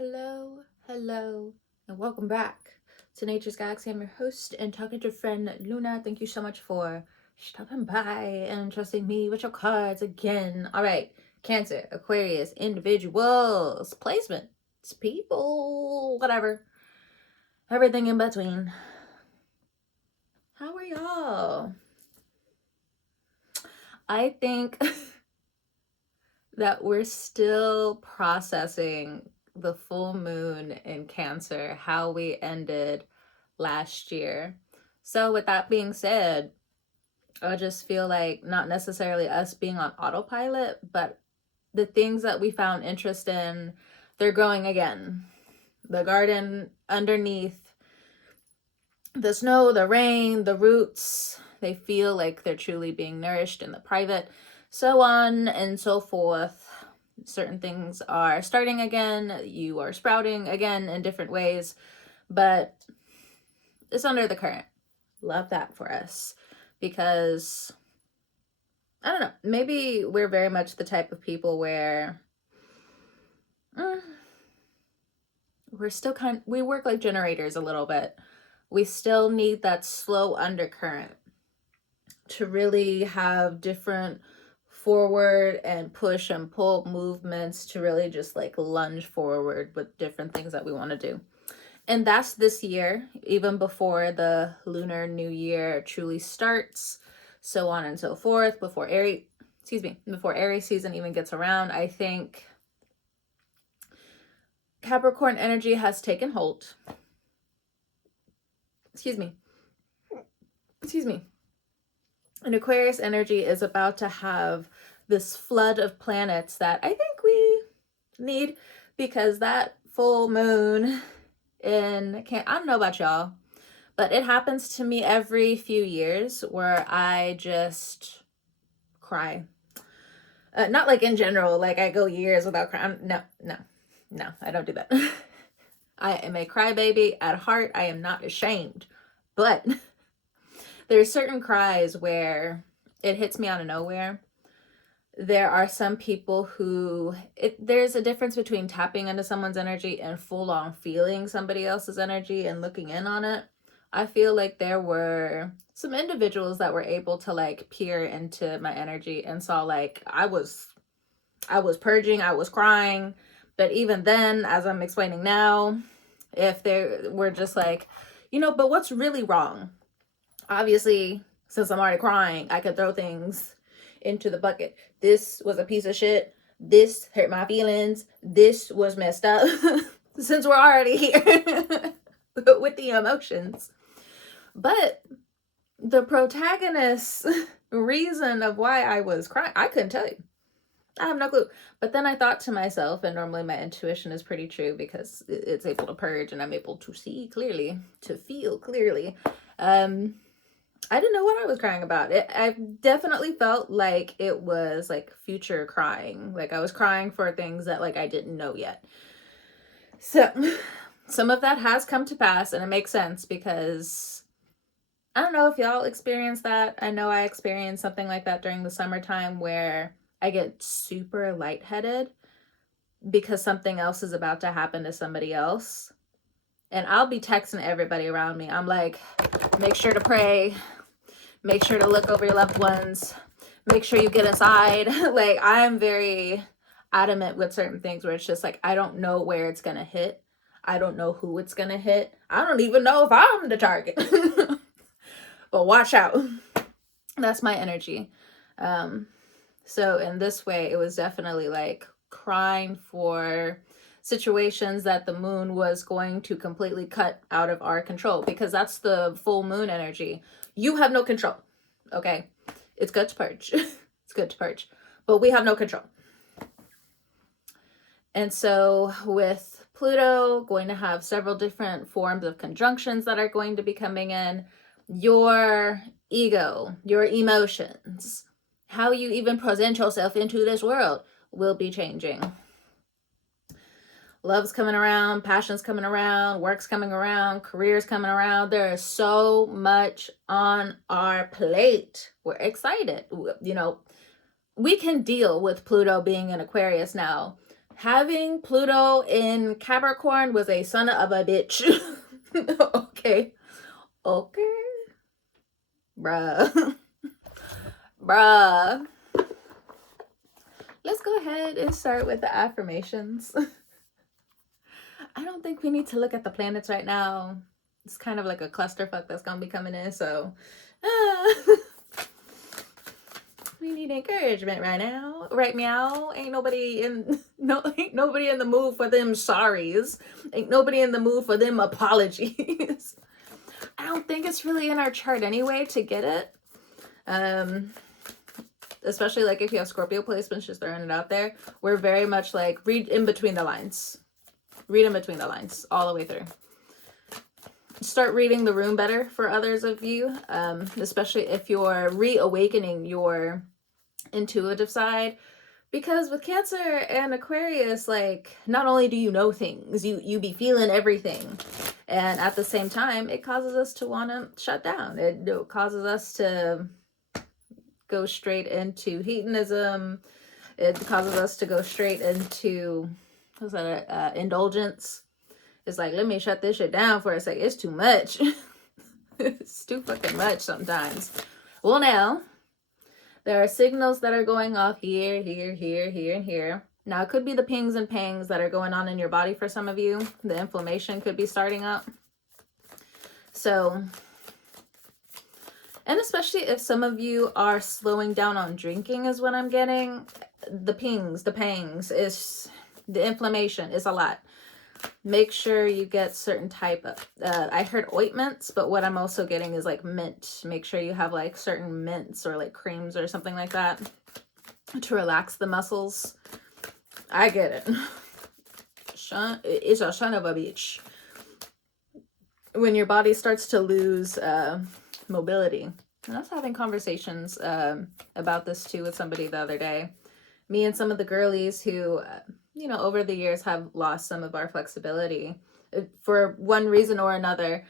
Hello, hello, and welcome back to Nature's Galaxy. I'm your host and talking to friend Luna. Thank you so much for stopping by and trusting me with your cards again. All right, Cancer, Aquarius, individuals, placements, people, whatever, everything in between. How are y'all? I think that we're still processing the full moon in Cancer, how we ended last year. So, with that being said, I just feel like not necessarily us being on autopilot, but the things that we found interest in, they're growing again. The garden underneath, the snow, the rain, the roots, they feel like they're truly being nourished in the private, so on and so forth. Certain things are starting again, you are sprouting again in different ways, but it's under the current. Love that for us because I don't know, maybe we're very much the type of people where we're still we work like generators a little bit. We still need that slow undercurrent to really have different forward and push and pull movements to really just like lunge forward with different things that we want to do. And that's this year, even before the Lunar New Year truly starts, so on and so forth, before Aries season even gets around. I think Capricorn energy has taken hold. Excuse me. And Aquarius energy is about to have this flood of planets that I think we need, because that full moon I don't know about y'all, but it happens to me every few years where I just cry. Not like in general, like I go years without crying. No, I don't do that. I am a crybaby at heart. I am not ashamed. But there's certain cries where it hits me out of nowhere. There are some people who there's a difference between tapping into someone's energy and full on feeling somebody else's energy and looking in on it. I feel like there were some individuals that were able to like peer into my energy and saw like I was purging, I was crying. But even then, as I'm explaining now, if they were just like, but what's really wrong? Obviously, since I'm already crying, I could throw things into the bucket. This was a piece of shit. This hurt my feelings. This was messed up. Since we're already here with the emotions. But the protagonist's reason of why I was crying, I couldn't tell you. I have no clue. But then I thought to myself, and normally my intuition is pretty true because it's able to purge and I'm able to see clearly, to feel clearly. I didn't know what I was crying about. I definitely felt like it was like future crying. Like I was crying for things that like I didn't know yet. So some of that has come to pass, and it makes sense because I don't know if y'all experience that. I know I experienced something like that during the summertime where I get super lightheaded because something else is about to happen to somebody else. And I'll be texting everybody around me. I'm like, make sure to pray. Make sure to look over your loved ones. Make sure you get inside. Like, I'm very adamant with certain things where it's just like, I don't know where it's going to hit. I don't know who it's going to hit. I don't even know if I'm the target. But watch out. That's my energy. So in this way, it was definitely like crying for situations that the moon was going to completely cut out of our control, because that's the full moon energy. You have no control. Okay. It's good to purge. It's good to purge, but we have no control. And so with Pluto going to have several different forms of conjunctions that are going to be coming in, your ego, your emotions, how you even present yourself into this world will be changing. Love's coming around, passion's coming around, work's coming around, career's coming around. There is so much on our plate. We're excited. We can deal with Pluto being in Aquarius now. Having Pluto in Capricorn was a son of a bitch. Okay. Okay. Bruh. Bruh. Let's go ahead and start with the affirmations. I don't think we need to look at the planets right now. It's kind of like a clusterfuck that's gonna be coming in, so we need encouragement right now. Right meow. Ain't nobody in the mood for them sorries. Ain't nobody in the mood for them apologies. I don't think it's really in our chart anyway to get it. Especially like if you have Scorpio placements, just throwing it out there. We're very much like read in between the lines. Read in between the lines all the way through. Start reading the room better for others of you, especially if you're reawakening your intuitive side. Because with Cancer and Aquarius, like, not only do you know things, you be feeling everything. And at the same time, it causes us to want to shut down. It causes us to go straight into hedonism. It causes us to go straight into, what's that, indulgence. It's like, let me shut this shit down for a second. It's too much. It's too fucking much sometimes. Well, now, there are signals that are going off here, here, here, here, and here. Now, it could be the pings and pangs that are going on in your body for some of you. The inflammation could be starting up. So, and especially if some of you are slowing down on drinking is what I'm getting. The pings, the pangs, is the inflammation is a lot. Make sure you get certain type of, I heard ointments, but what I'm also getting is like mint. Make sure you have like certain mints or like creams or something like that to relax the muscles. I get it. It's a son of a bitch. When your body starts to lose mobility. And I was having conversations about this too with somebody the other day. Me and some of the girlies who, over the years have lost some of our flexibility for one reason or another.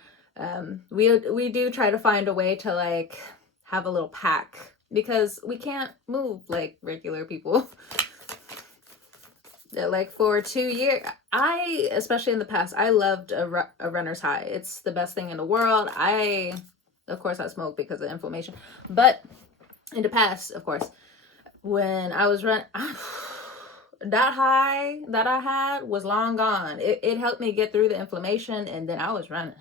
We do try to find a way to like have a little pack because we can't move like regular people. Like for 2 years, especially in the past, I loved a runner's high. It's the best thing in the world. Of course, I smoke because of inflammation, but in the past, of course, when I was running, that high that I had was long gone. It helped me get through the inflammation, and then I was running.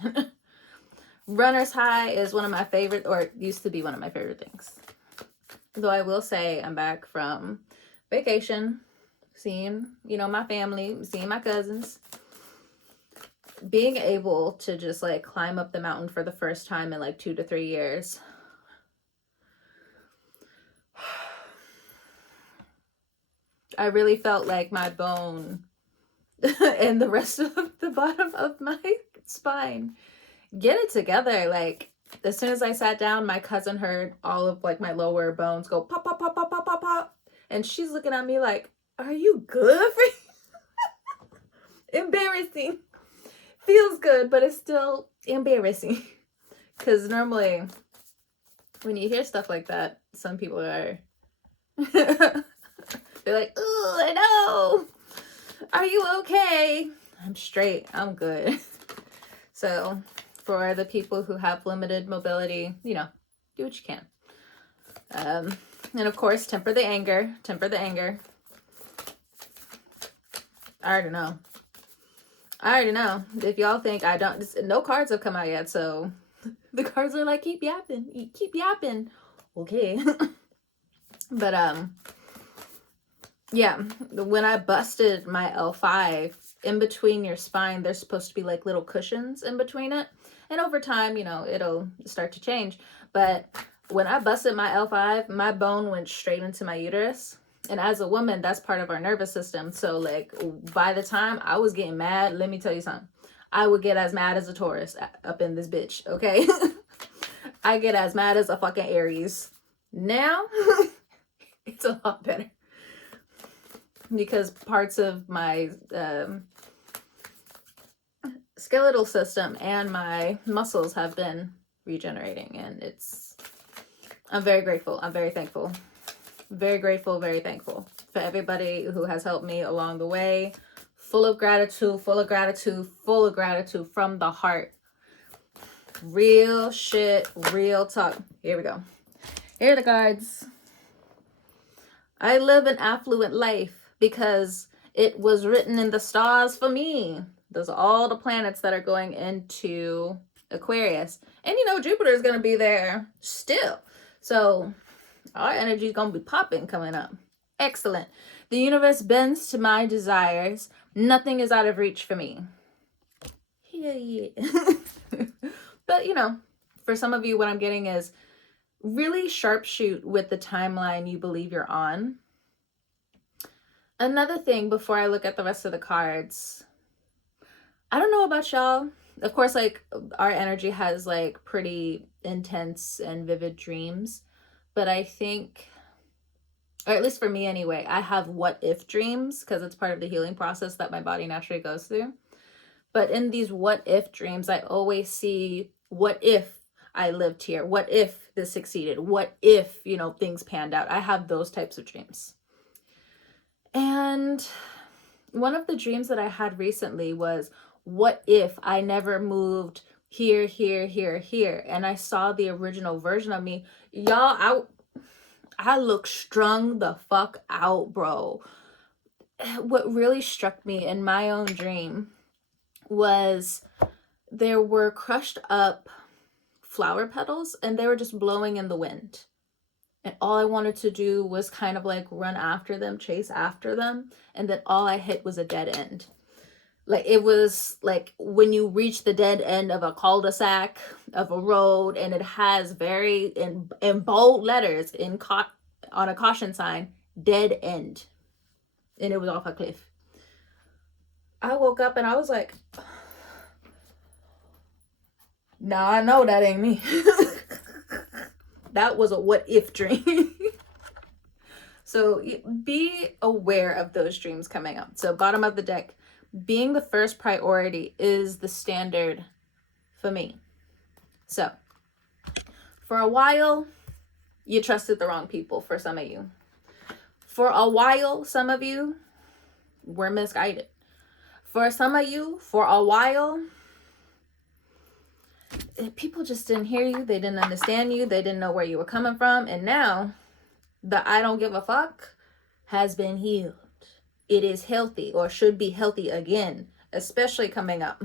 Runner's high is one of my favorite, or it used to be one of my favorite things. Though I will say I'm back from vacation, seeing, my family, seeing my cousins. Being able to just like climb up the mountain for the first time in like 2 to 3 years. I really felt like my bone and the rest of the bottom of my spine get it together. Like as soon as I sat down, my cousin heard all of like my lower bones go pop, pop, pop, pop, pop, pop, pop. And she's looking at me like, are you good? Embarrassing. Feels good, but it's still embarrassing. Because normally when you hear stuff like that, some people are they're like, oh, I know. Are you okay? I'm straight. I'm good. So for the people who have limited mobility, do what you can. And of course, temper the anger. Temper the anger. I already know. If y'all think I don't, no cards have come out yet, so the cards are like, keep yapping. Okay. But yeah, when I busted my L5, in between your spine, there's supposed to be like little cushions in between it. And over time, it'll start to change. But when I busted my L5, my bone went straight into my uterus. And as a woman, that's part of our nervous system. So like by the time I was getting mad, let me tell you something. I would get as mad as a Taurus up in this bitch, okay? I get as mad as a fucking Aries. Now, it's a lot better. Because parts of my skeletal system and my muscles have been regenerating. And I'm very grateful. I'm very thankful. Very grateful, very thankful. for everybody who has helped me along the way. Full of gratitude, full of gratitude, full of gratitude from the heart. Real shit, real talk. Here we go. Here are the cards. I live an affluent life because it was written in the stars for me. Those are all the planets that are going into Aquarius. And you know, Jupiter is going to be there still. So our energy is going to be popping coming up. Excellent. The universe bends to my desires. Nothing is out of reach for me. Yeah. But you know, for some of you, what I'm getting is really sharpshoot with the timeline you believe you're on. Another thing before I look at the rest of the cards, I don't know about y'all. Of course, like our energy has like pretty intense and vivid dreams, but I think, or at least for me anyway, I have what if dreams because it's part of the healing process that my body naturally goes through. But in these what if dreams, I always see what if I lived here? What if this succeeded? What if, you know, things panned out? I have those types of dreams. And one of the dreams that I had recently was, what if I never moved here, here, here, here? And I saw the original version of me. Y'all, I look strung the fuck out, bro. What really struck me in my own dream was there were crushed up flower petals and they were just blowing in the wind. And all I wanted to do was kind of like run after them, chase after them. And then all I hit was a dead end. Like it was like when you reach the dead end of a cul-de-sac of a road and it has very in bold letters on a caution sign, dead end. And it was off a cliff. I woke up and I was like, now I know that ain't me. That was a what if dream. So be aware of those dreams coming up. So bottom of the deck, being the first priority is the standard for me. So for a while, you trusted the wrong people for some of you. For a while, some of you were misguided. For some of you, for a while, people just didn't hear you. They didn't understand you. They didn't know where you were coming from. And now the I don't give a fuck has been healed. It is healthy or should be healthy again, especially coming up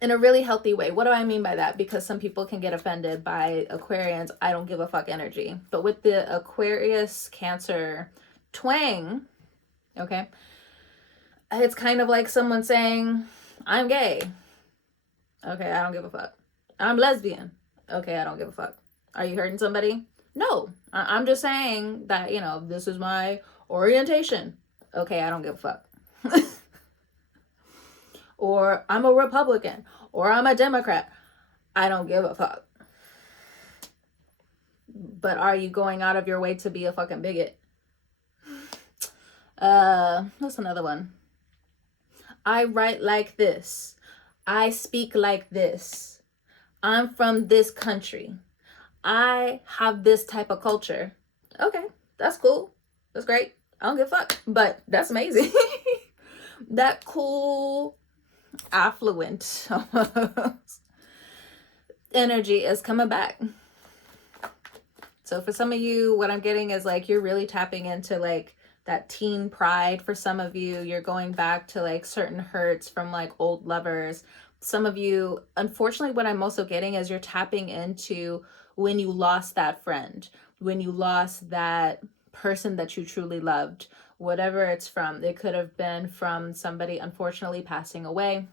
in a really healthy way. What do I mean by that? Because some people can get offended by Aquarians I don't give a fuck energy. But with the Aquarius Cancer twang, okay, it's kind of like someone saying, I'm gay. Okay, I don't give a fuck. I'm lesbian. Okay, I don't give a fuck. Are you hurting somebody? No, I'm just saying that, you know, this is my orientation. Okay, I don't give a fuck. Or I'm a Republican. Or I'm a Democrat. I don't give a fuck. But are you going out of your way to be a fucking bigot? What's another one? I write like this. I speak like this. I'm from this country. I have this type of culture. Okay, that's cool. That's great. I don't give a fuck. But that's amazing. That cool, affluent energy is coming back. So for some of you, what I'm getting is like you're really tapping into like that teen pride. For some of you, you're going back to like certain hurts from like old lovers. Some of you, unfortunately, what I'm also getting is you're tapping into when you lost that friend, when you lost that person that you truly loved, whatever it's from. It could have been from somebody unfortunately passing away.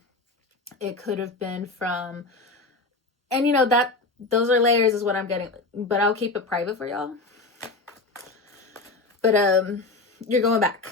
It could have been from, and you know, that those are layers is what I'm getting, but I'll keep it private for y'all. But you're going back.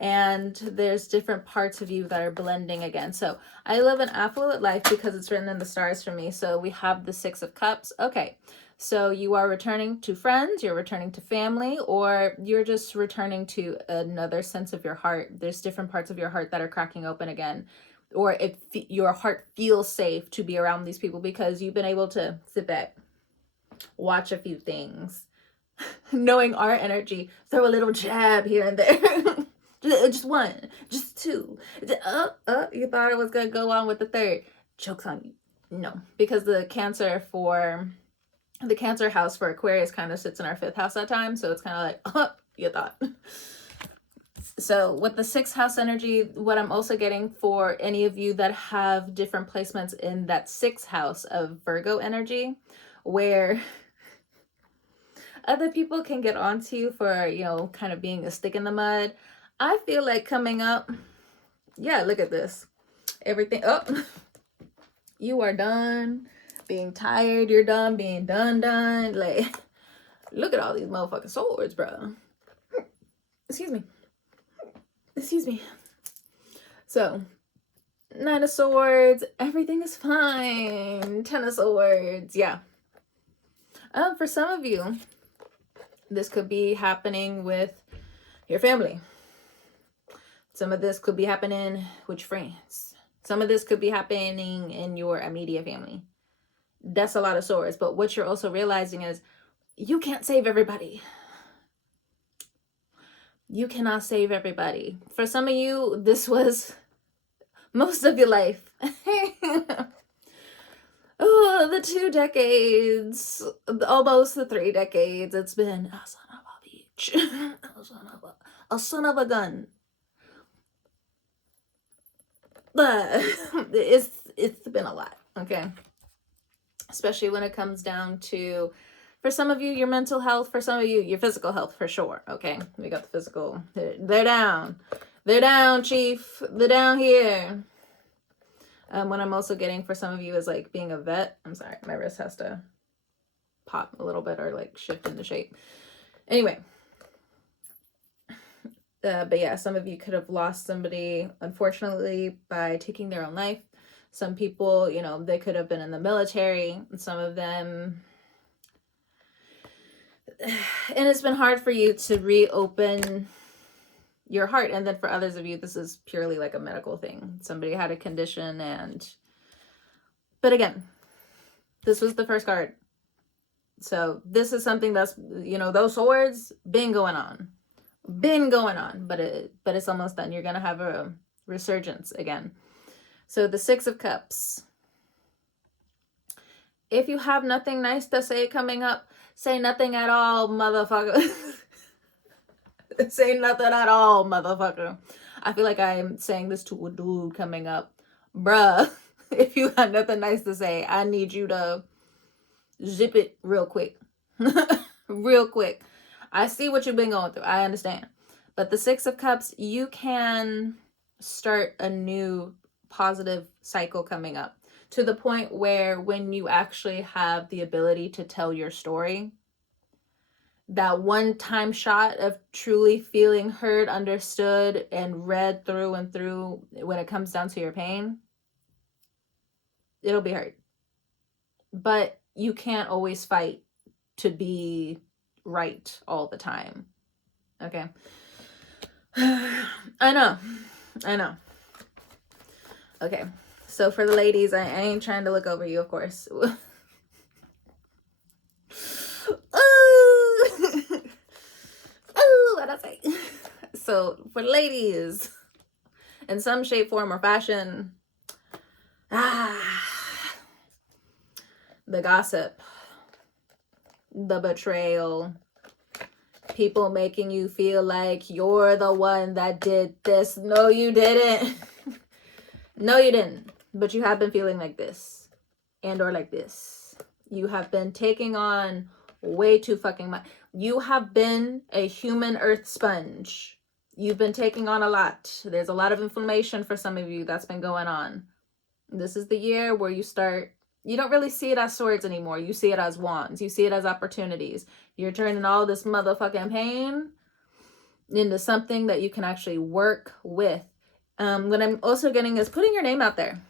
And there's different parts of you that are blending again. So I live an affluent life because it's written in the stars for me. So we have the 6 of Cups. Okay, so you are returning to friends, you're returning to family, or you're just returning to another sense of your heart. There's different parts of your heart that are cracking open again. Or if your heart feels safe to be around these people because you've been able to sit back, watch a few things, knowing our energy, throw a little jab here and there. Just one, just two. You thought it was going to go on with the third. Joke's on you. No, because the Cancer house for Aquarius kind of sits in our 5th house that time. So it's kind of like, you thought. So with the 6th house energy, what I'm also getting for any of you that have different placements in that 6th house of Virgo energy, where other people can get onto you for, kind of being a stick in the mud. I feel like coming up, yeah, look at this. Everything, you are done being tired. You're done being done. Like, look at all these motherfucking swords, bro. Excuse me. So, 9 of Swords, everything is fine. 10 of Swords, yeah. For some of you, this could be happening with your family. Some of this could be happening with your friends. Some of this could be happening in your immediate family. That's a lot of swords. But what you're also realizing is you can't save everybody. You cannot save everybody. For some of you, this was most of your life. Oh, the 2 decades, almost the 3 decades. It's been a son of a bitch. a son of a gun. But it's been a lot, okay? Especially when it comes down to, for some of you, your mental health. For some of you, your physical health, for sure, okay? We got the physical. They're down. They're down, chief. They're down here. What I'm also getting for some of you is like being a vet. I'm sorry, my wrist has to pop a little bit or like shift into shape. Anyway. But yeah, some of you could have lost somebody, unfortunately, by taking their own life. Some people, they could have been in the military. Some of them, and it's been hard for you to reopen your heart. And then for others of you, this is purely like a medical thing. Somebody had a condition but again, this was the first card. So this is something that's, those swords been going on, but it's almost done. You're going to have a resurgence again. So the 6 of Cups. If you have nothing nice to say coming up, say nothing at all, motherfucker. Say nothing at all, motherfucker. I feel like I'm saying this to a dude coming up. Bruh, if you got nothing nice to say, I need you to zip it real quick. Real quick. I see what you've been going through. I understand. But the 6 of Cups, you can start a new positive cycle coming up, to the point where when you actually have the ability to tell your story, that one-time shot of truly feeling heard, understood, and read through and through when it comes down to your pain, it'll be hard. But you can't always fight to be right all the time. Okay? I know. Okay. So for the ladies, I ain't trying to look over you, of course. What I say? So for ladies, in some shape, form, or fashion, the gossip, the betrayal, people making you feel like you're the one that did this. No, you didn't. No, you didn't. But you have been feeling like this, and or like this. You have been taking on way too fucking much. You have been a human earth sponge. You've been taking on a lot. There's a lot of inflammation for some of you that's been going on. This is the year where you don't really see it as swords anymore. You see it as wands. You see it as opportunities. You're turning all this motherfucking pain into something that you can actually work with. What I'm also getting is putting your name out there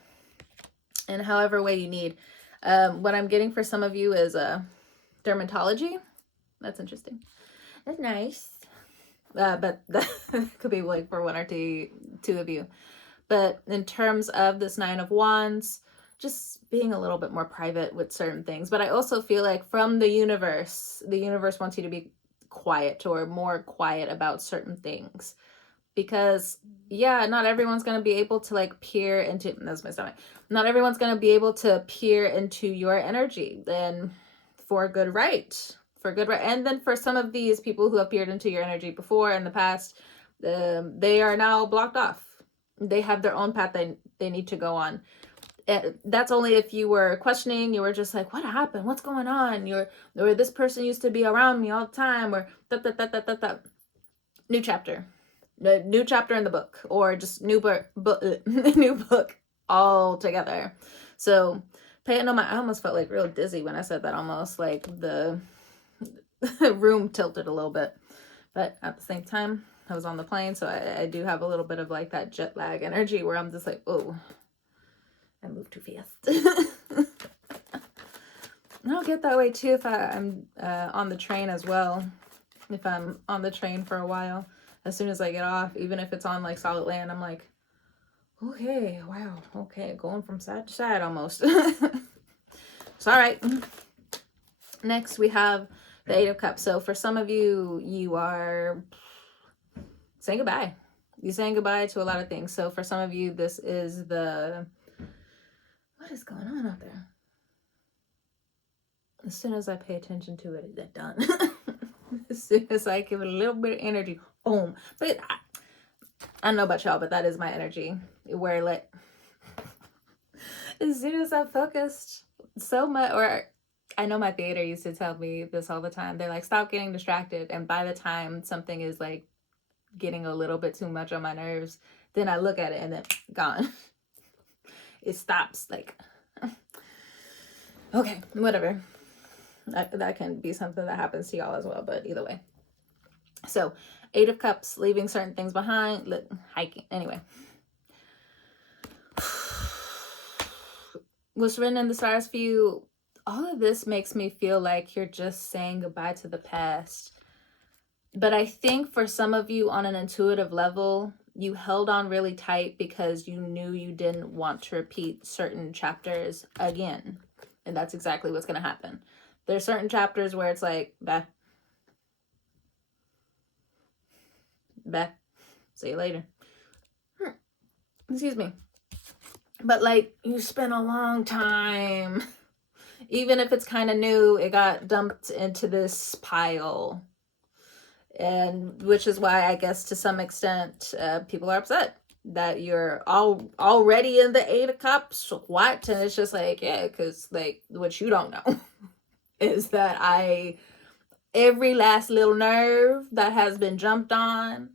in however way you need. What I'm getting for some of you is dermatology. That's interesting. That's nice. But that could be like for one or two of you. But in terms of this 9 of Wands, just being a little bit more private with certain things. But I also feel like from the universe wants you to be quiet or more quiet about certain things. Because yeah, not everyone's going to be able to like peer into, that's my stomach, not everyone's going to be able to peer into your energy, then for good right, and then for some of these people who have peered into your energy before in the past, they are now blocked off. They have their own path they need to go on. And that's only if you were questioning, you were just like, what happened, what's going on, or this person used to be around me all the time, or new chapter, new chapter in the book, or just new book new book altogether. So pay it no mind. I almost felt like real dizzy when I said that, almost like the room tilted a little bit, but at the same time I was on the plane, so I do have a little bit of like that jet lag energy where I'm just like, oh, I moved too fast. I'll get that way too if I'm on the train as well. If I'm on the train for a while, as soon as I get off, even if it's on like solid land, I'm like, okay, wow, okay, going from side to side almost. It's all right. Next, we have the Eight of Cups. So for some of you, you are saying goodbye. You're saying goodbye to a lot of things. So for some of you, this is the, what is going on out there? As soon as I pay attention to it, it's done. As soon as I give it a little bit of energy, boom. But I don't know about y'all, but that is my energy. Where like, as soon as I focused so much, or I know my theater used to tell me this all the time. They're like, stop getting distracted. And by the time something is like getting a little bit too much on my nerves, then I look at it and then gone. It stops. Like, okay, whatever. That can be something that happens to y'all as well, but either way. So, Eight of Cups, leaving certain things behind, hiking. Anyway. What's written in the stars for you, all of this makes me feel like you're just saying goodbye to the past. But I think for some of you on an intuitive level, you held on really tight because you knew you didn't want to repeat certain chapters again. And that's exactly what's going to happen. There's certain chapters where it's like, bah. See you later. Excuse me. But like, you spent a long time. Even if it's kind of new, it got dumped into this pile. And which is why I guess to some extent, people are upset that you're already in the Eight of Cups. What? And it's just like, yeah, because like what you don't know is that every last little nerve that has been jumped on,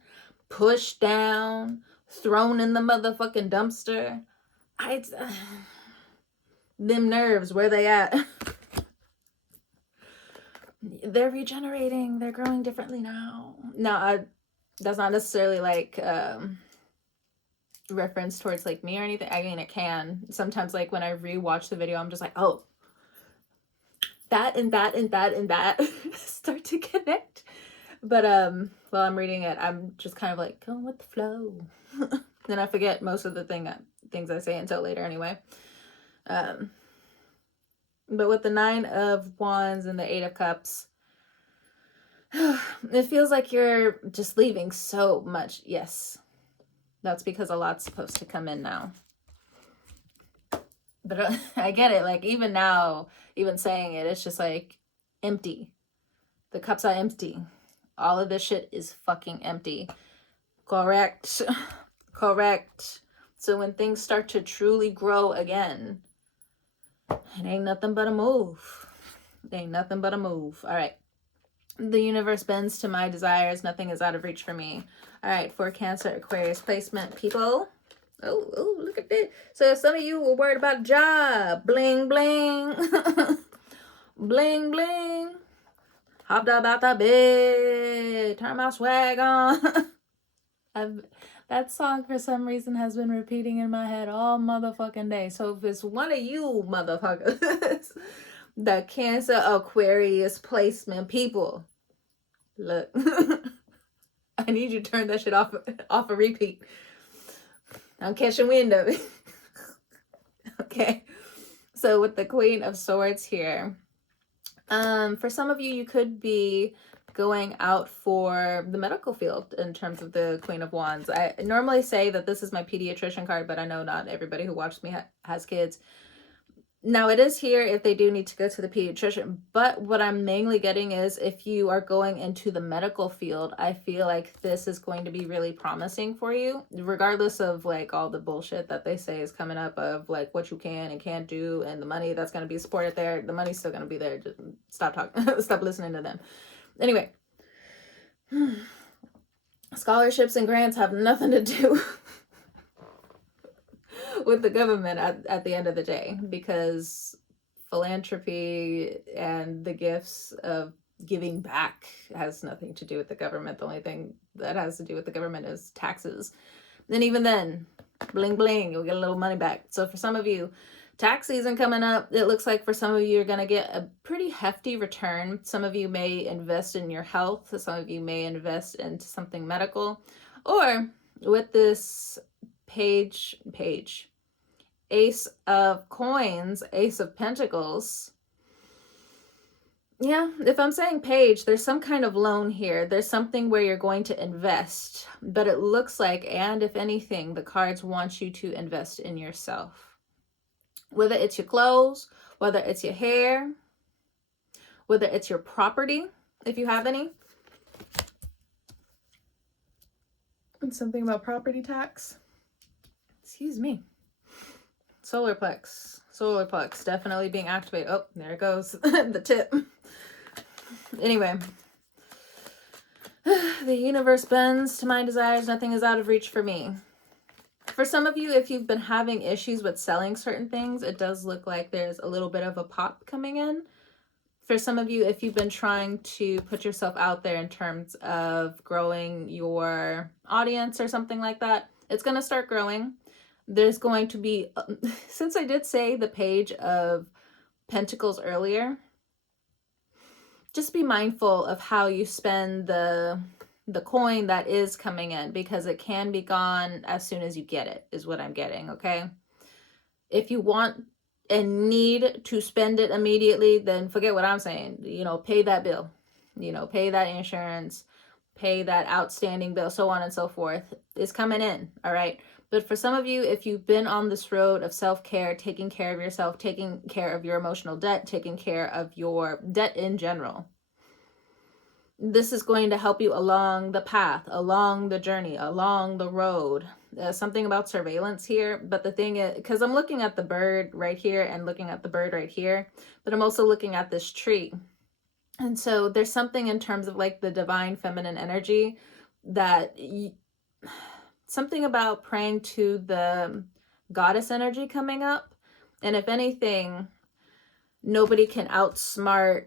pushed down, thrown in the motherfucking dumpster, them nerves, where they at? They're regenerating, they're growing differently now. That's not necessarily like reference towards like me or anything. I mean, it can sometimes, like when I rewatch the video, I'm just like, oh, that and that and that and that start to connect. But while I'm reading it, I'm just kind of like going with the flow. Then I forget most of the things I say until later anyway. But with the Nine of Wands and the Eight of Cups, it feels like you're just leaving so much. Yes, that's because a lot's supposed to come in now. But I get it. Like even now, even saying it, it's just like empty. The cups are empty. All of this shit is fucking empty. Correct. Correct. So when things start to truly grow again, it ain't nothing but a move. It ain't nothing but a move. All right. The universe bends to my desires. Nothing is out of reach for me. All right. For Cancer, Aquarius placement, people. Oh, look at this. So some of you were worried about a job. Bling, bling. Bling, bling. Hopped up out the bed. Turn my swag on. That song for some reason has been repeating in my head all motherfucking day. So if it's one of you motherfuckers, the Cancer, Aquarius placement people, look, I need you to turn that shit off a repeat. I'm catching wind of it. Okay. So with the Queen of Swords here, for some of you, you could be going out for the medical field in terms of the Queen of Wands. I normally say that this is my pediatrician card, but I know not everybody who watches me has kids. Now, it is here if they do need to go to the pediatrician, but what I'm mainly getting is if you are going into the medical field, I feel like this is going to be really promising for you, regardless of like all the bullshit that they say is coming up of like what you can and can't do and the money that's going to be supported there. The money's still going to be there. Just stop talking, stop listening to them. Anyway, scholarships and grants have nothing to do with the government at the end of the day, because philanthropy and the gifts of giving back has nothing to do with the government. The only thing that has to do with the government is taxes. And even then, bling bling, you'll get a little money back. So for some of you, tax season coming up, it looks like for some of you, you're going to get a pretty hefty return. Some of you may invest in your health. Some of you may invest into something medical. Or with this page, Ace of Coins, Ace of Pentacles. Yeah, if I'm saying page, there's some kind of loan here. There's something where you're going to invest, but it looks like, and if anything, the cards want you to invest in yourself. Whether it's your clothes, whether it's your hair, whether it's your property, if you have any. And something about property tax. Excuse me. Solar plex definitely being activated. Oh, there it goes. The tip. Anyway, the universe bends to my desires. Nothing is out of reach for me. For some of you, if you've been having issues with selling certain things, it does look like there's a little bit of a pop coming in. For some of you, if you've been trying to put yourself out there in terms of growing your audience or something like that, it's going to start growing. There's going to be, since I did say the Page of Pentacles earlier, just be mindful of how you spend the coin that is coming in, because it can be gone as soon as you get it, is what I'm getting, okay? If you want and need to spend it immediately, then forget what I'm saying. You know, pay that bill, you know, pay that insurance, pay that outstanding bill, so on and so forth. It's coming in, all right? But for some of you, if you've been on this road of self-care, taking care of yourself, taking care of your emotional debt, taking care of your debt in general, this is going to help you along the path, along the journey, along the road. There's something about surveillance here, but the thing is, because I'm looking at the bird right here and looking at the bird right here, but I'm also looking at this tree. And so there's something in terms of like the divine feminine energy that something about praying to the goddess energy coming up. And if anything, nobody can outsmart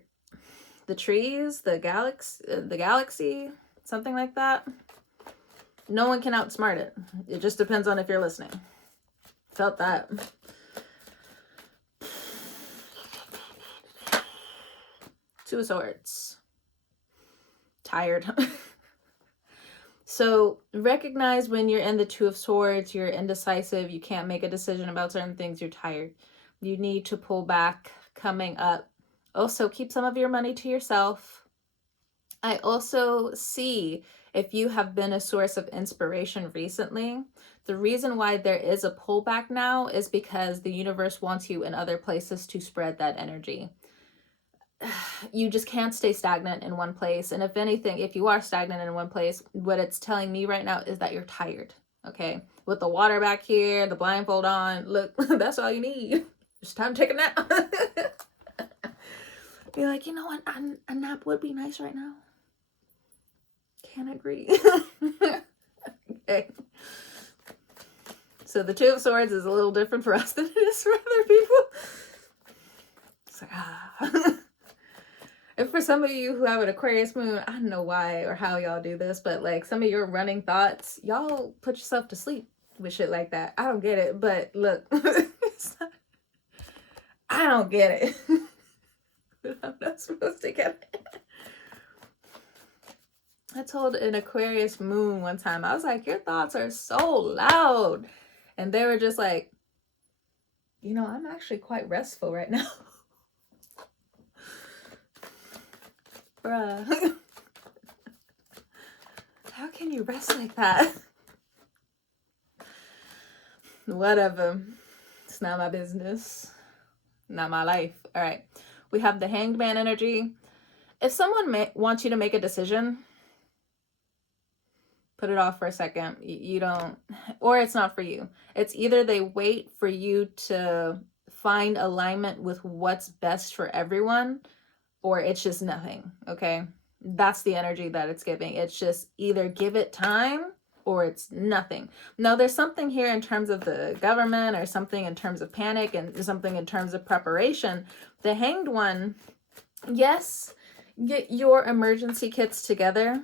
the trees, the galaxy, something like that. No one can outsmart it. It just depends on if you're listening. Felt that. Two of Swords. Tired. So recognize when you're in the Two of Swords, you're indecisive, you can't make a decision about certain things, you're tired. You need to pull back coming up. Also, keep some of your money to yourself. I also see if you have been a source of inspiration recently, the reason why there is a pullback now is because the universe wants you in other places to spread that energy. You just can't stay stagnant in one place. And if anything, if you are stagnant in one place, what it's telling me right now is that you're tired. Okay. With the water back here, the blindfold on, look, that's all you need. It's time to take a nap. You're like, you know what? A nap would be nice right now. Can't agree. Okay. So the Two of Swords is a little different for us than it is for other people. It's like, And for some of you who have an Aquarius moon, I don't know why or how y'all do this, but like some of your running thoughts, y'all put yourself to sleep with shit like that. I don't get it, but look, I don't get it. I'm not supposed to get it. I told an Aquarius moon one time, I was like, your thoughts are so loud. And they were just like, you know, I'm actually quite restful right now. Bruh. How can you rest like that? Whatever. It's not my business. Not my life. All right. We have the Hanged Man energy. If someone wants you to make a decision, put it off for a second. You don't, or it's not for you. It's either they wait for you to find alignment with what's best for everyone, or it's just nothing. Okay. That's the energy that it's giving. It's just either give it time or it's nothing. Now, there's something here in terms of the government, or something in terms of panic, and something in terms of preparation. The Hanged One, yes, get your emergency kits together.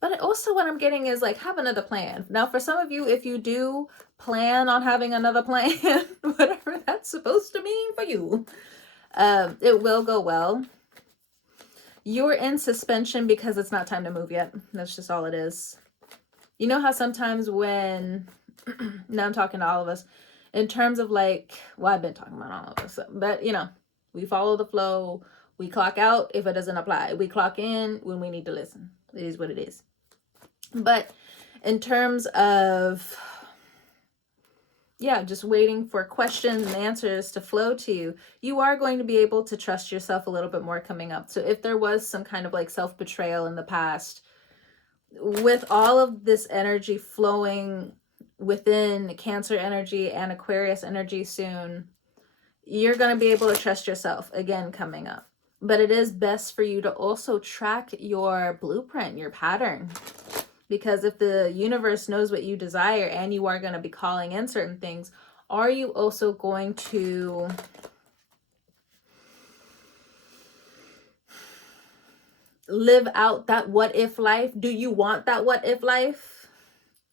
But also what I'm getting is like, have another plan. Now, for some of you, if you do plan on having another plan, whatever that's supposed to mean for you, it will go well. You're in suspension because it's not time to move yet. That's just all it is. You know how sometimes when, now I'm talking to all of us, in terms of like, well, I've been talking about all of us, but you know, we follow the flow. We clock out if it doesn't apply. We clock in when we need to listen. It is what it is. But in terms of, yeah, just waiting for questions and answers to flow to you, you are going to be able to trust yourself a little bit more coming up. So if there was some kind of like self-betrayal in the past, with all of this energy flowing within Cancer energy and Aquarius energy soon, you're going to be able to trust yourself again coming up. But it is best for you to also track your blueprint, your pattern. Because if the universe knows what you desire and you are going to be calling in certain things, are you also going to live out that what if life? Do you want that what if life?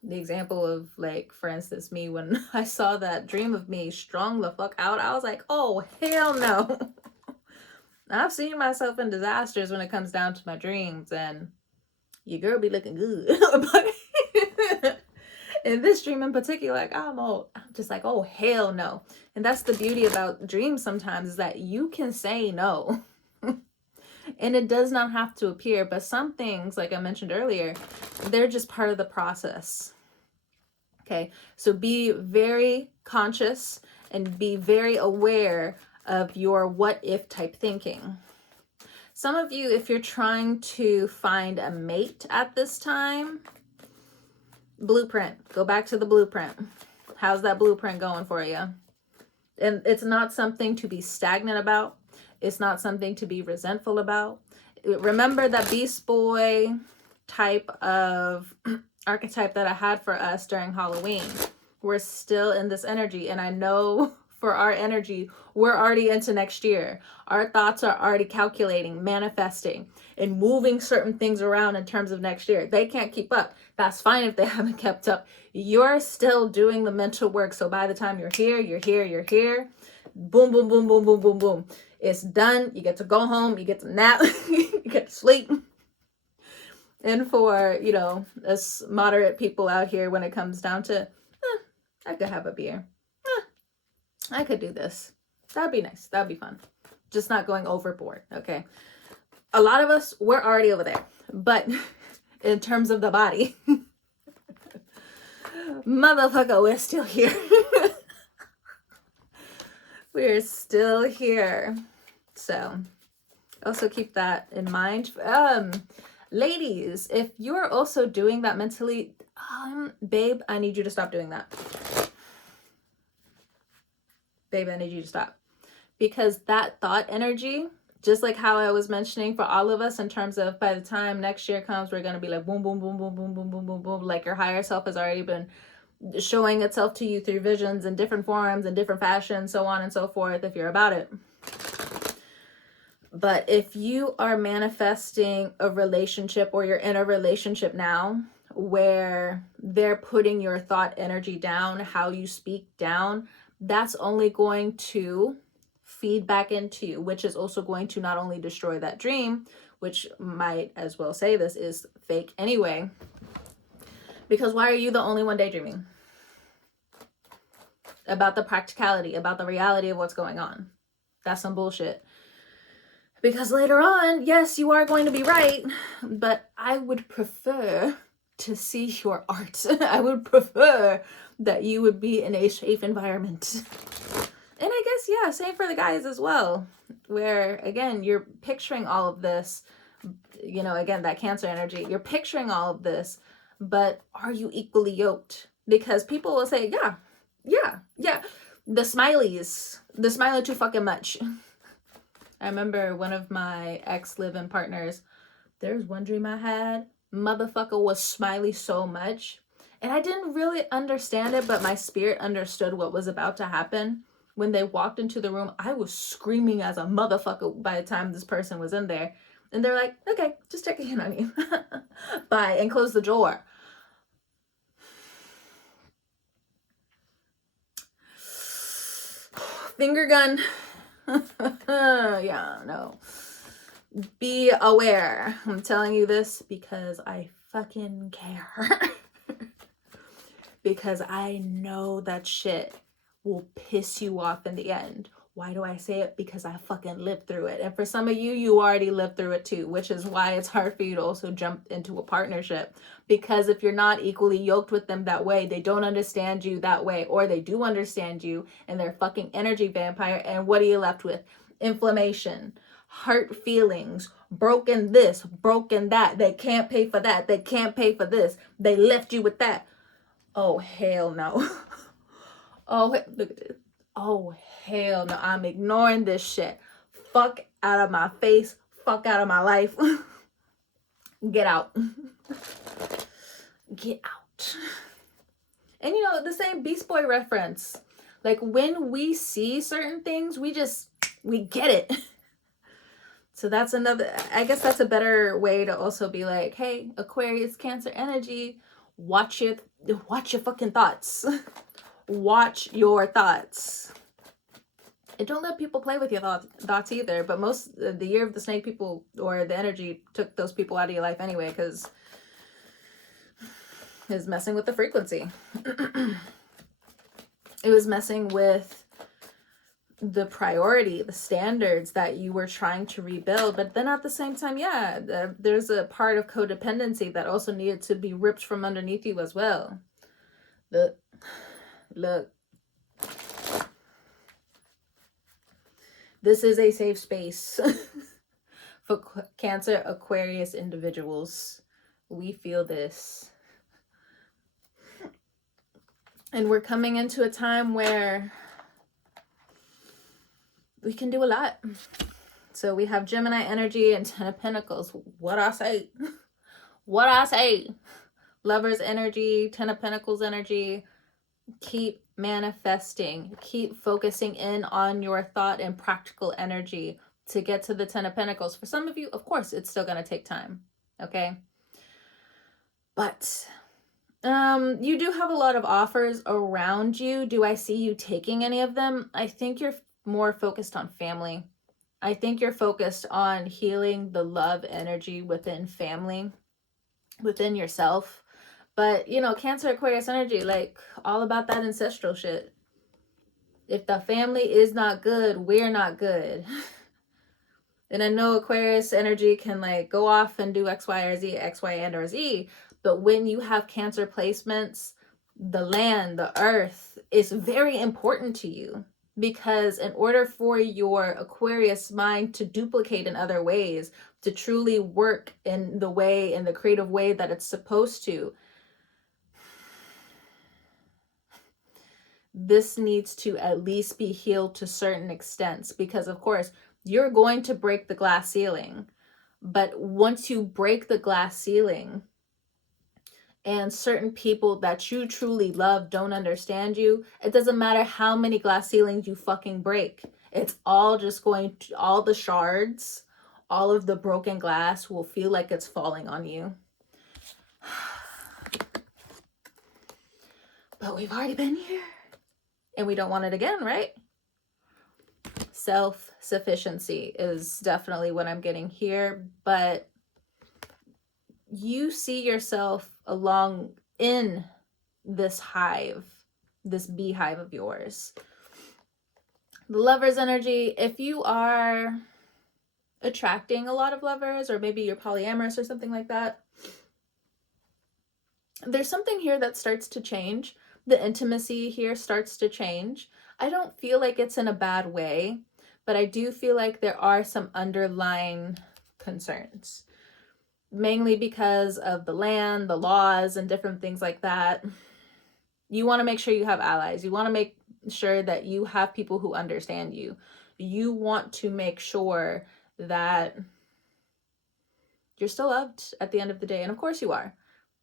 The example of, like, for instance, me, when I saw that dream of me strung the fuck out, I was like, oh, hell no. I've seen myself in disasters when it comes down to my dreams, and your girl be looking good. But in this dream in particular, like, I'm just like, oh, hell no. And that's the beauty about dreams sometimes, is that you can say no. And it does not have to appear. But some things, like I mentioned earlier, they're just part of the process. Okay, so be very conscious and be very aware of your what if type thinking. Some of you, if you're trying to find a mate at this time, blueprint, go back to the blueprint. How's that blueprint going for you? And it's not something to be stagnant about. It's not something to be resentful about. Remember that Beast Boy type of archetype that I had for us during Halloween. We're still in this energy, and I know for our energy, we're already into next year. Our thoughts are already calculating, manifesting, and moving certain things around in terms of next year. They can't keep up. That's fine if they haven't kept up. You're still doing the mental work. So by the time you're here, you're here, you're here. Boom, boom, boom, boom, boom, boom, boom. It's done. You get to go home. You get to nap. You get to sleep. And for, you know, us moderate people out here, when it comes down to, I could have a beer. I could do this. That'd be nice. That'd be fun. Just not going overboard, okay? A lot of us, we're already over there. But in terms of the body, motherfucker, we're still here. We're still here. So also keep that in mind. Ladies, if you're also doing that mentally, babe, I need you to stop doing that. Babe, I need you to stop. Because that thought energy, just like how I was mentioning for all of us in terms of by the time next year comes, we're going to be like boom, boom, boom, boom, boom, boom, boom, boom, boom. Like your higher self has already been showing itself to you through visions in different forms and different fashions, so on and so forth, if you're about it. But if you are manifesting a relationship, or you're in a relationship now where they're putting your thought energy down, how you speak down, that's only going to feed back into you, which is also going to not only destroy that dream, which might as well say this is fake anyway. Because why are you the only one daydreaming about the practicality, about the reality of what's going on? That's some bullshit. Because later on, yes, you are going to be right, but I would prefer to see your art. I would prefer that you would be in a safe environment. And I guess, yeah, same for the guys as well, where, again, you're picturing all of this, you know, again, that Cancer energy, you're picturing all of this, but are you equally yoked? Because people will say, yeah, the smileys, the smile too fucking much. I remember one of my ex-live-in partners, there's one dream I had, motherfucker was smiley so much, and I didn't really understand it, but my spirit understood what was about to happen. When they walked into the room, I was screaming as a motherfucker by the time this person was in there. And they're like, okay, just check in on you. Bye, and close the door. Finger gun. Yeah, no. Be aware. I'm telling you this because I fucking care. Because I know that shit will piss you off in the end. Why do I say it? Because I fucking lived through it. And for some of you, you already lived through it too, which is why it's hard for you to also jump into a partnership. Because if you're not equally yoked with them that way, they don't understand you that way, or they do understand you and they're fucking energy vampire. And what are you left with? Inflammation, hurt feelings, broken this, broken that. They can't pay for that. They can't pay for this. They left you with that. Oh, hell no. Oh, look at this. Oh, hell no. I'm ignoring this shit. Fuck out of my face. Fuck out of my life. Get out. Get out. And you know, the same Beast Boy reference. Like when we see certain things, we get it. So that's another, I guess that's a better way to also be like, hey, Aquarius, Cancer energy, watch your fucking thoughts. Watch your thoughts. And don't let people play with your thoughts either. But most, the year of the snake people, or the energy, took those people out of your life anyway, because it was messing with the frequency. It was messing with the priority, the standards that you were trying to rebuild. But then at the same time, yeah, there's a part of codependency that also needed to be ripped from underneath you as well. Look, this is a safe space for Cancer Aquarius individuals. We feel this. And we're coming into a time where we can do a lot. So we have Gemini energy and Ten of Pentacles. What I say? What I say? Lovers energy, Ten of Pentacles energy. Keep manifesting. Keep focusing in on your thought and practical energy to get to the Ten of Pentacles. For some of you, of course, it's still going to take time. Okay? But you do have a lot of offers around you. Do I see you taking any of them? I think you're more focused on family. I think you're focused on healing the love energy within family, within yourself. But, you know, Cancer Aquarius energy, like, all about that ancestral shit. If the family is not good, we're not good. And I know Aquarius energy can, like, go off and do X, Y, or Z, X, Y, and or Z. But when you have Cancer placements, the land, the earth is very important to you. Because in order for your Aquarius mind to duplicate in other ways, to truly work in the creative way that it's supposed to, this needs to at least be healed to certain extents. Because of course, you're going to break the glass ceiling. But once you break the glass ceiling, and certain people that you truly love don't understand you, it doesn't matter how many glass ceilings you fucking break. It's all just going to, all the shards, all of the broken glass will feel like it's falling on you. But we've already been here. And we don't want it again, right? Self-sufficiency is definitely what I'm getting here. But you see yourself along in this hive, this beehive of yours. The Lovers energy, if you are attracting a lot of lovers, or maybe you're polyamorous or something like that, there's something here that starts to change. The intimacy here starts to change. I don't feel like it's in a bad way, but I do feel like there are some underlying concerns, mainly because of the land, the laws, and different things like that. You want to make sure you have allies. You want to make sure that you have people who understand you. You want to make sure that you're still loved at the end of the day. And of course you are.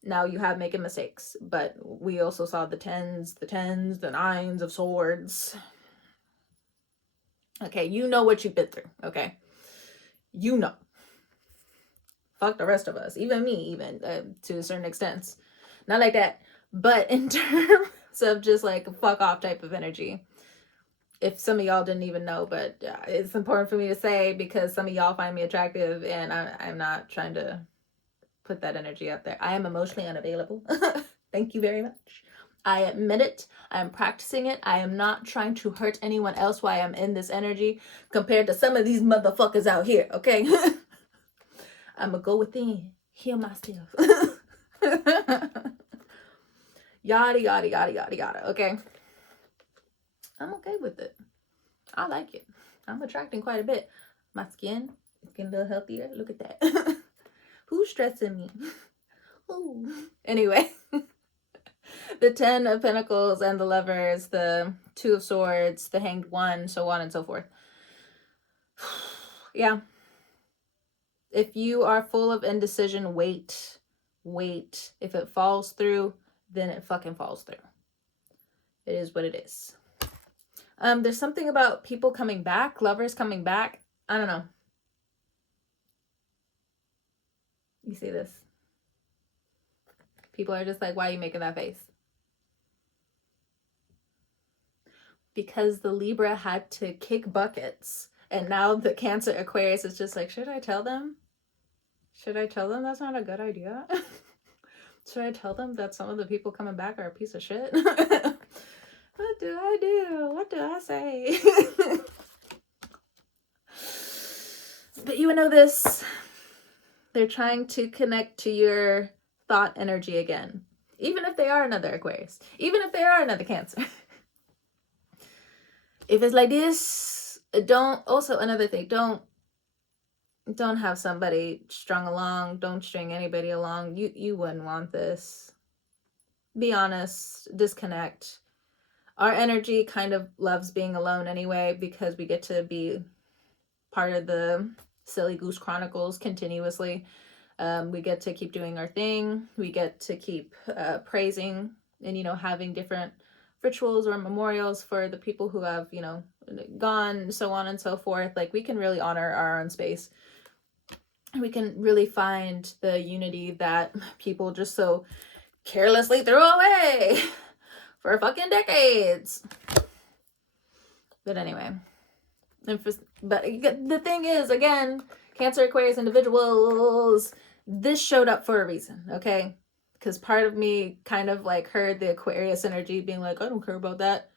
Now you have making mistakes, but we also saw the tens, the nines of swords. Okay, you know what you've been through, okay? You know. Fuck the rest of us, even me, even to a certain extent. Not like that, but in terms of just like a fuck off type of energy. If some of y'all didn't even know, but it's important for me to say because some of y'all find me attractive and I'm not trying to put that energy out there. I am emotionally unavailable. Thank you very much. I admit it. I am practicing it. I am not trying to hurt anyone else while I'm in this energy compared to some of these motherfuckers out here, okay? I'm gonna go within, heal myself. Yada, yada, yada, yada, yada, okay? I'm okay with it. I like it. I'm attracting quite a bit. My skin is getting a little healthier. Look at that. Who's stressing me? Ooh. Anyway, the 10 of Pentacles and the Lovers, the 2 of Swords, the Hanged One, so on and so forth. Yeah. If you are full of indecision, wait. If it falls through, then it fucking falls through. It is what it is. There's something about people coming back, lovers coming back. I don't know. You see this? People are just like, why are you making that face? Because the Libra had to kick buckets. And now the Cancer Aquarius is just like, should I tell them? Should I tell them that's not a good idea? Should I tell them that some of the people coming back are a piece of shit? What do I do? What do I say? But you know this. They're trying to connect to your thought energy again. Even if they are another Aquarius. Even if they are another Cancer. If it's like this, don't, also another thing, don't have somebody strung along. Don't string anybody along. You wouldn't want this. Be honest. Disconnect. Our energy kind of loves being alone anyway because we get to be part of the Silly Goose Chronicles continuously. We get to keep doing our thing. We get to keep praising and, you know, having different rituals or memorials for the people who have, you know, gone, so on and so forth. Like, we can really honor our own space. We can really find the unity that people just so carelessly threw away for fucking decades. But anyway, but the thing is, again, Cancer Aquarius individuals, this showed up for a reason, okay? Because part of me kind of like heard the Aquarius energy being like, I don't care about that,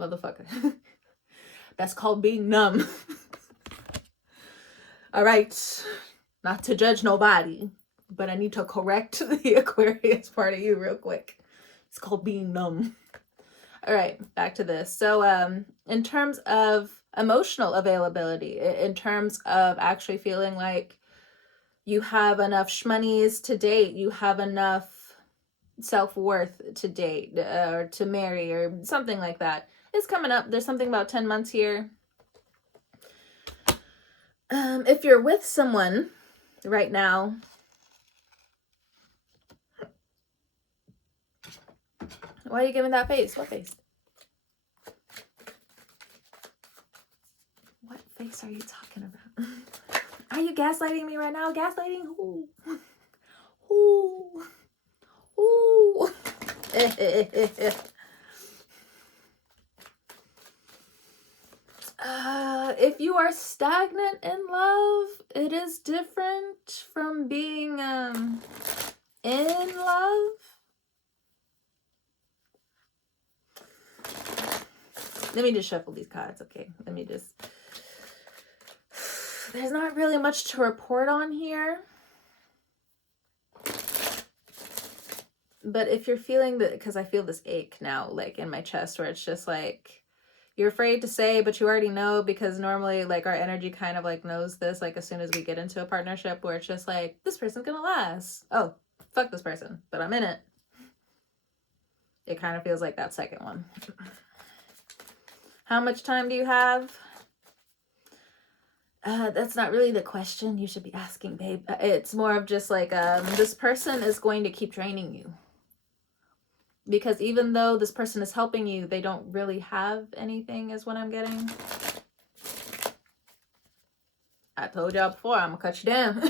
motherfucker. That's called being numb. All right, not to judge nobody, but I need to correct the Aquarius part of you real quick. It's called being numb. All right, back to this. So in terms of emotional availability, in terms of actually feeling like you have enough shmoneys to date, you have enough self-worth to date or to marry or something like that, it's coming up. There's something about 10 months here. If you're with someone right now, why are you giving that face? What face? What face are you talking about? Are you gaslighting me right now? Gaslighting who? Who? Who? If you are stagnant in love, it is different from being in love. Let me just shuffle these cards, okay? Let me just... There's not really much to report on here. But if you're feeling that, because I feel this ache now, like in my chest, where it's just like, you're afraid to say, but you already know, because normally like our energy kind of like knows this, like as soon as we get into a partnership where it's just like, this person's gonna last. Oh, fuck this person, but I'm in it. It kind of feels like that second one. How much time do you have? That's not really the question you should be asking, babe. It's more of just like, this person is going to keep draining you. Because even though this person is helping you, they don't really have anything, is what I'm getting. I told y'all before, I'm gonna cut you down.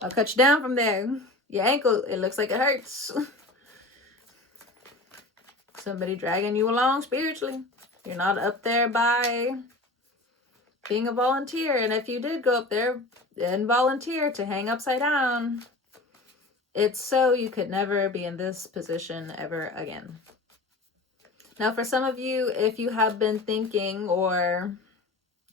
I'll cut you down from there. Your ankle, it looks like it hurts. Somebody dragging you along spiritually. You're not up there by being a volunteer. And if you did go up there and volunteer to hang upside down, it's so you could never be in this position ever again. Now, for some of you, if you have been thinking or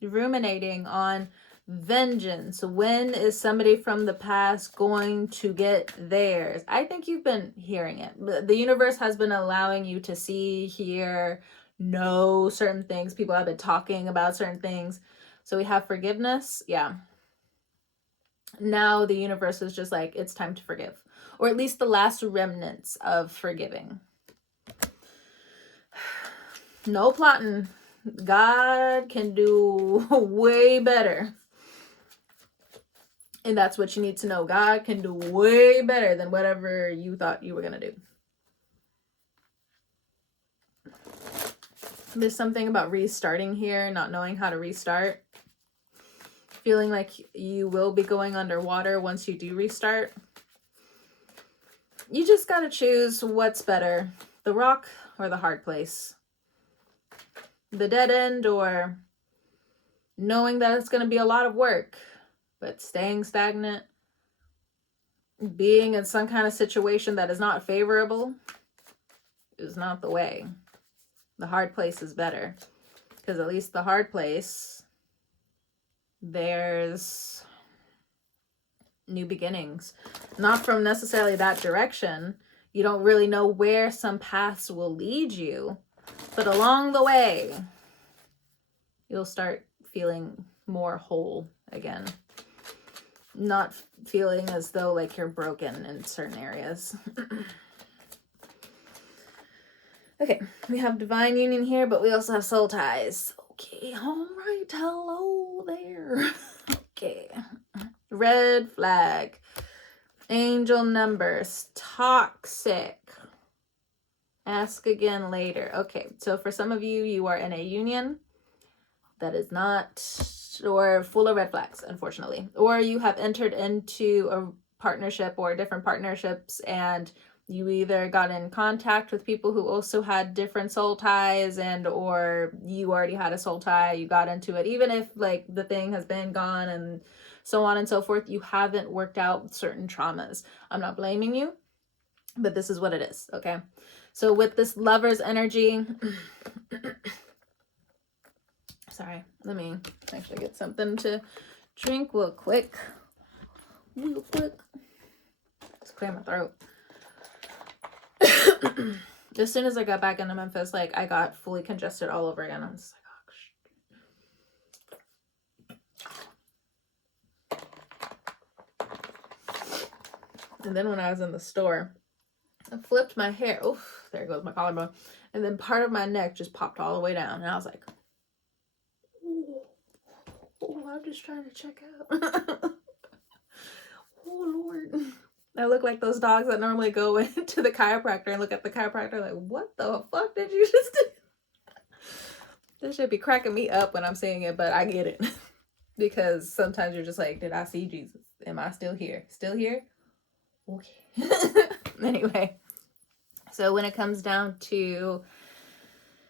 ruminating on vengeance, when is somebody from the past going to get theirs? I think you've been hearing it. The universe has been allowing you to see, hear, know certain things. People have been talking about certain things. So we have forgiveness. Yeah. Now the universe is just like, it's time to forgive. Or at least the last remnants of forgiving. No plotting. God can do way better. And that's what you need to know. God can do way better than whatever you thought you were going to do. There's something about restarting here, not knowing how to restart. Feeling like you will be going underwater once you do restart. You just got to choose what's better, the rock or the hard place. The dead end, or knowing that it's going to be a lot of work, but staying stagnant, being in some kind of situation that is not favorable is not the way. The hard place is better, because at least the hard place, there's new beginnings. Not from necessarily that direction. You don't really know where some paths will lead you, but along the way, you'll start feeling more whole again. Not feeling as though like you're broken in certain areas. Okay, we have divine union here, but we also have soul ties. Okay, all right, hello there. Okay, red flag, angel numbers, toxic. Ask again later. Okay, so for some of you, you are in a union that is not, or full of red flags, unfortunately. Or you have entered into a partnership or different partnerships, and you either got in contact with people who also had different soul ties, and or you already had a soul tie, you got into it. Even if like the thing has been gone and so on and so forth, you haven't worked out certain traumas. I'm not blaming you, but this is what it is, okay? So with this lover's energy, sorry, let me actually get something to drink real quick. Just clear my throat. As soon as I got back into Memphis, like I got fully congested all over again. I'm just like, oh, shit. And then when I was in the store, I flipped my hair. Oof, there goes my collarbone. And then part of my neck just popped all the way down. And I was like, oh, I'm just trying to check out. Oh, Lord. I look like those dogs that normally go into the chiropractor and look at the chiropractor like, what the fuck did you just do? This should be cracking me up when I'm saying it, but I get it. Because sometimes you're just like, did I see Jesus? Am I still here? Still here? Okay. Anyway, so when it comes down to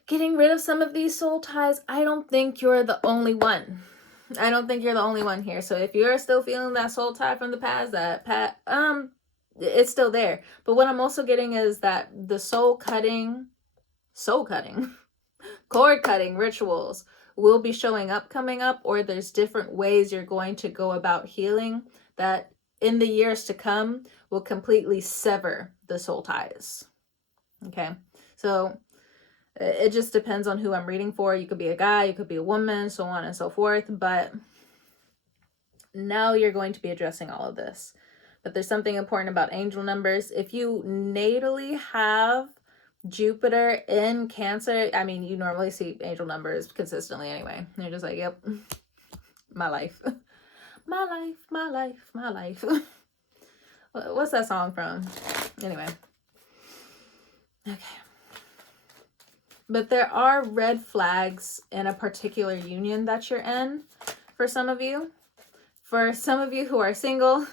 getting rid of some of these soul ties, I don't think you're the only one. I don't think you're the only one here. So if you're still feeling that soul tie from the past, it's still there. But what I'm also getting is that the cord cutting rituals will be showing up, coming up, or there's different ways you're going to go about healing that in the years to come will completely sever the soul ties. Okay, so it just depends on who I'm reading for. You could be a guy, you could be a woman, so on and so forth. But now you're going to be addressing all of this. But there's something important about angel numbers. If you natally have Jupiter in Cancer, I mean, you normally see angel numbers consistently anyway. You're just like, yep, my life. My life, my life, my life. What's that song from? Anyway. Okay. But there are red flags in a particular union that you're in for some of you. For some of you who are single,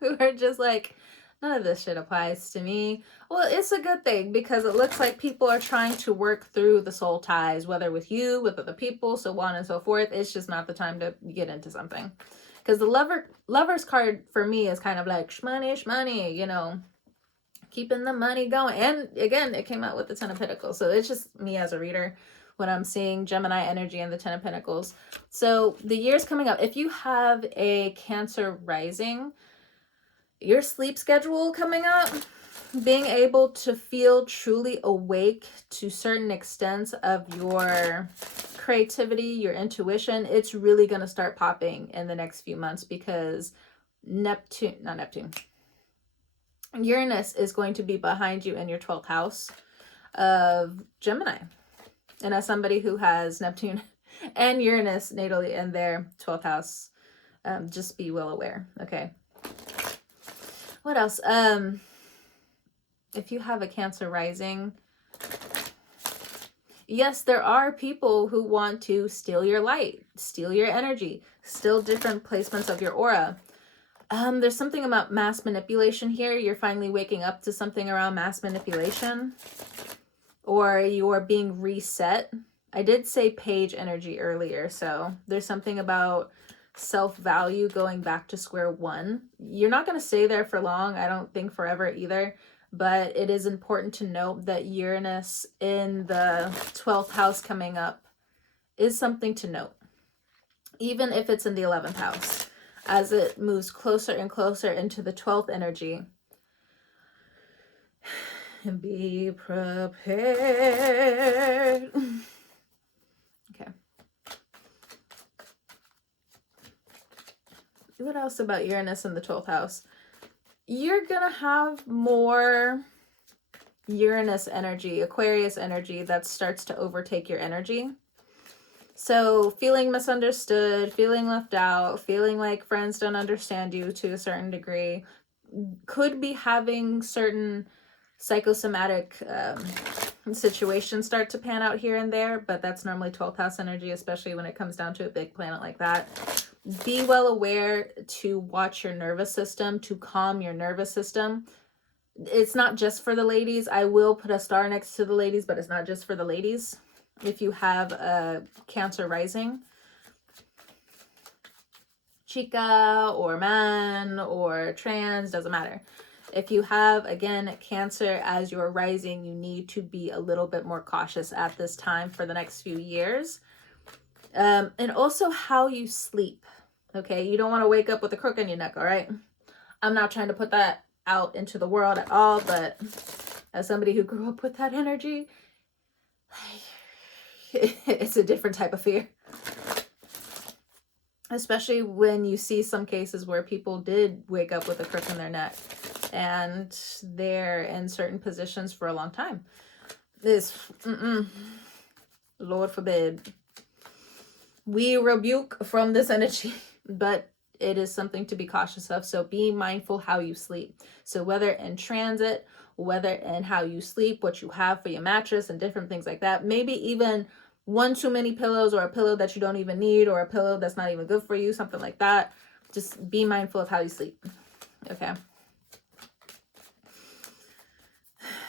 who are just like, none of this shit applies to me. Well, it's a good thing because it looks like people are trying to work through the soul ties, whether with you, with other people, so on and so forth. It's just not the time to get into something. Because the lover's card for me is kind of like shmoney, you know, keeping the money going. And again, it came out with the 10 of Pentacles. So it's just me as a reader when I'm seeing Gemini energy and the 10 of Pentacles. So the year's coming up. If you have a Cancer rising, your sleep schedule coming up, being able to feel truly awake to certain extents of your creativity, your intuition, it's really going to start popping in the next few months because Uranus is going to be behind you in your 12th house of Gemini. And as somebody who has Neptune and Uranus natally in their 12th house, just be well aware. Okay. What else? If you have a Cancer rising, yes, there are people who want to steal your light, steal your energy, steal different placements of your aura. There's something about mass manipulation here. You're finally waking up to something around mass manipulation, or you're being reset. I did say page energy earlier, so there's something about self-value going back to square one. You're not going to stay there for long. I don't think forever either. But it is important to note that Uranus in the 12th house coming up is something to note. Even if it's in the 11th house, as it moves closer and closer into the 12th energy. Be prepared. Okay. What else about Uranus in the 12th house? You're gonna have more Uranus energy, Aquarius energy that starts to overtake your energy. So feeling misunderstood, feeling left out, feeling like friends don't understand you to a certain degree, could be having certain psychosomatic situations start to pan out here and there, but that's normally 12th house energy, especially when it comes down to a big planet like that. Be well aware to watch your nervous system, to calm your nervous system. It's not just for the ladies. I will put a star next to the ladies, but it's not just for the ladies. If you have a Cancer rising, chica or man or trans, doesn't matter. If you have, again, Cancer as your rising, you need to be a little bit more cautious at this time for the next few years. And also how you sleep. Okay, you don't want to wake up with a crook in your neck, all right? I'm not trying to put that out into the world at all, but as somebody who grew up with that energy, it's a different type of fear. Especially when you see some cases where people did wake up with a crook in their neck and they're in certain positions for a long time. Lord forbid. We rebuke from this energy, but it is something to be cautious of. So be mindful how you sleep. So whether in transit, whether in how you sleep, what you have for your mattress and different things like that, maybe even one too many pillows or a pillow that you don't even need or a pillow that's not even good for you, something like that. Just be mindful of how you sleep. Okay.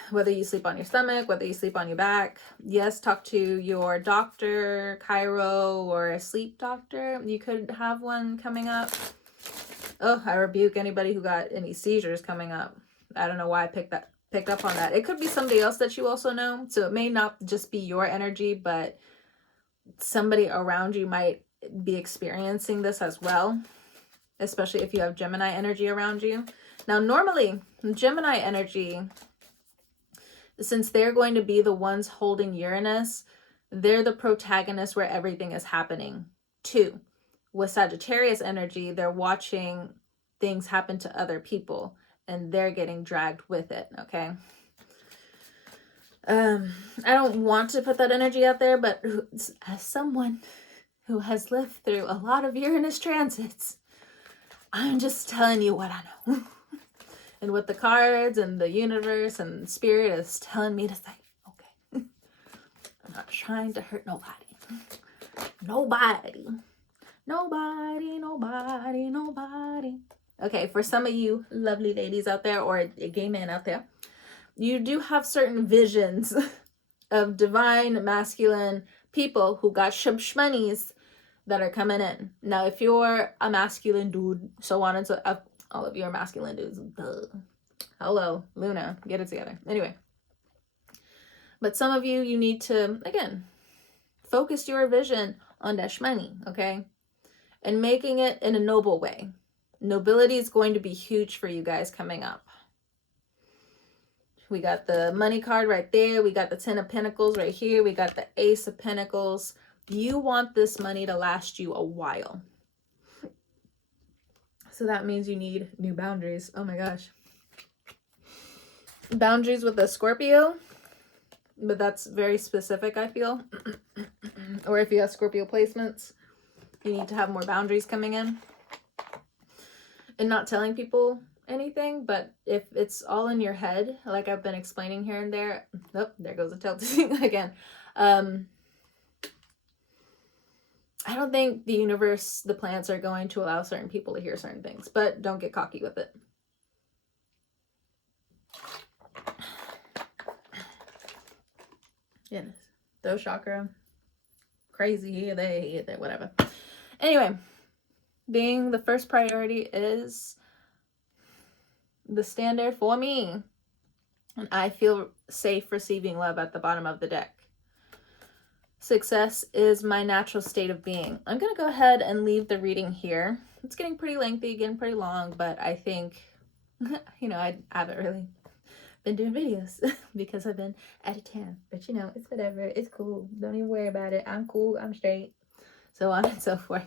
Whether you sleep on your stomach, whether you sleep on your back. Yes, talk to your doctor, chiro, or a sleep doctor. You could have one coming up. Oh, I rebuke anybody who got any seizures coming up. I don't know why I picked up on that. It could be somebody else that you also know. So it may not just be your energy, but somebody around you might be experiencing this as well. especially if you have Gemini energy around you. Now, normally, Gemini energy, since they're going to be the ones holding Uranus, they're the protagonist where everything is happening too. With Sagittarius energy, they're watching things happen to other people and they're getting dragged with it, okay? I don't want to put that energy out there, but as someone who has lived through a lot of Uranus transits, I'm just telling you what I know. And what the cards and the universe and spirit is telling me to say, okay, I'm not trying to hurt nobody. Nobody. Okay, for some of you lovely ladies out there, or gay men out there, you do have certain visions of divine masculine people who got shmoney's that are coming in. Now, if you're a masculine dude, so on and so all of you are masculine dudes. Duh. Hello, Luna, get it together. Anyway, but some of you, you need to, again, focus your vision on that shmoney, okay? And making it in a noble way. Nobility is going to be huge for you guys coming up. We got the money card right there. We got the 10 of Pentacles right here. We got the Ace of Pentacles. You want this money to last you a while. So that means you need new boundaries. Oh my gosh. Boundaries with a Scorpio. But that's very specific, I feel. Or if you have Scorpio placements, you need to have more boundaries coming in. And not telling people anything, but if it's all in your head, like I've been explaining here and there, oh, there goes the tilting again. I don't think the universe, the planets are going to allow certain people to hear certain things, but don't get cocky with it. Yeah, throat chakra, crazy here, they, whatever. Anyway, being the first priority is the standard for me. And I feel safe receiving love at the bottom of the deck. Success is my natural state of being. I'm going to go ahead and leave the reading here. It's getting pretty lengthy, getting pretty long, but I think, you know, I haven't really been doing videos because I've been out of town. But, you know, it's whatever. It's cool. Don't even worry about it. I'm cool. I'm straight. So on and so forth.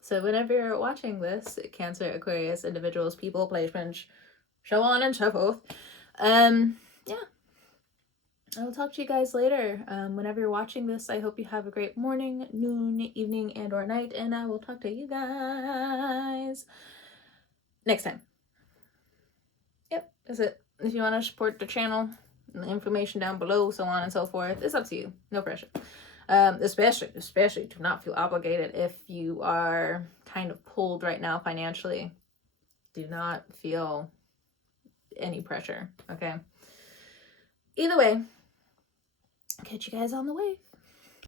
So whenever you're watching this, Cancer, Aquarius, individuals, people, placements, so on and so forth. Yeah. I will talk to you guys later. Whenever you're watching this, I hope you have a great morning, noon, evening, and or night. And I will talk to you guys next time. Yep, that's it. If you want to support the channel, the information down below, so on and so forth. It's up to you. No pressure. Especially do not feel obligated if you are kind of pulled right now financially. Do not feel any pressure, okay? Either way, catch you guys on the wave.